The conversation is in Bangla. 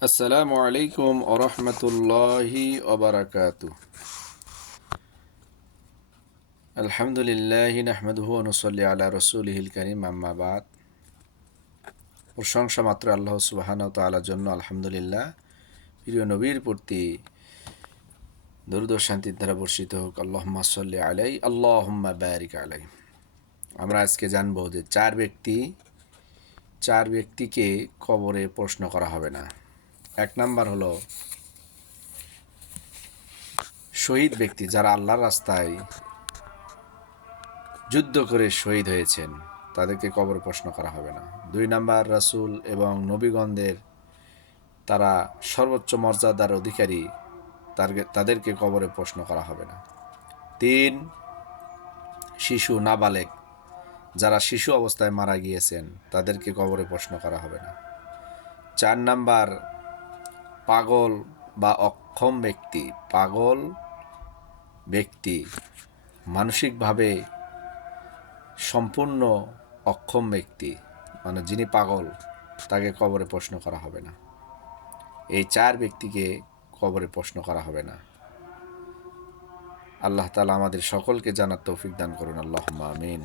আসসালামু আলাইকুম ওরহমতুল্লাহি ওবারাকাতু। আলহামদুলিল্লাহি নাহমাদুহু ওয়া নুসাল্লি আলা রাসূলিহিল কারীম, আম্মা বাদ। প্রশংসা মাত্র আল্লাহ সুবহানাহু ওয়া তাআলার জন্য। আলহামদুলিল্লাহ। প্রিয় নবীর প্রতি দরুদ ও শান্তির ধারা বর্ষিত হোক। আল্লাহুম্মা সাল্লি আলাইহি আল্লাহুম্মা বারিক আলাইহি। আমরা আজকে জানবো যে চার ব্যক্তিকে কবরে প্রশ্ন করা হবে না। এক নাম্বার হলো শহীদ ব্যক্তি, যারা আল্লাহর রাস্তায় যুদ্ধ করে শহীদ হয়েছেন, তাদেরকে কবরে প্রশ্ন করা হবে না। দুই নাম্বার, রাসূল এবং নবীগণদের তারা সর্বোচ্চ মর্যাদার অধিকারী, তাদেরকে কবরে প্রশ্ন করা হবে না। তিন, শিশু নাবালেগ, যারা শিশু অবস্থায় মারা গিয়েছেন, তাদেরকে কবরে প্রশ্ন করা হবে না। চার নাম্বার, পাগল বা অক্ষম ব্যক্তি, মানসিকভাবে সম্পূর্ণ অক্ষম ব্যক্তি, মানে যিনি পাগল, তাকে কবরে প্রশ্ন করা হবে না। এই চার ব্যক্তিকে কবরে প্রশ্ন করা হবে না। আল্লাহ তাআলা আমাদের সকলকে জানার তৌফিক দান করুন। আল্লাহুম্মা আমিন।